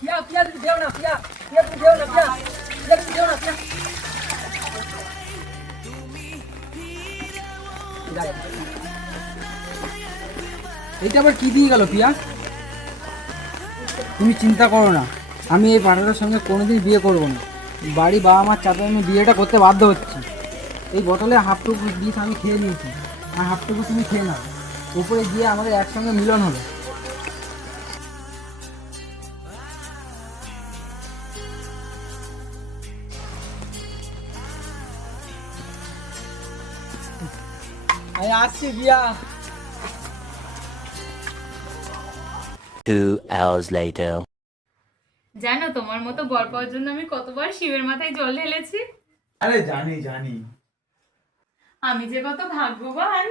পিয়া পিয়া তুমি দেও না, পিয়া পিয়া তুমি দেও না, পিয়া পিয়া তুমি দেও না, পিয়া। এইটা আবার কি দিয়ে গেল পিয়া? তুমি চিন্তা করো না, আমি এই পাঠাটার সঙ্গে কোনোদিন বিয়ে করবো না। বাড়ি বাবা মার চাপে আমি বিয়েটা করতে বাধ্য হচ্ছি। এই বোতলে হাফটুকু বিষ আমি খেয়ে নিয়েছি, আর হাফটুকু তুমি খেয়ে নাও। উপরে গিয়ে আমাদের একসঙ্গে মিলন হবে। আমি আসছি বিয়া। 2 hours later. জানো তোমার মতো বর পাওয়ার জন্য আমি কতবার শিবের মাথায় জল ঢেলেছি। আরে জানি জানি। আমি যে কত ভাগ্যবান।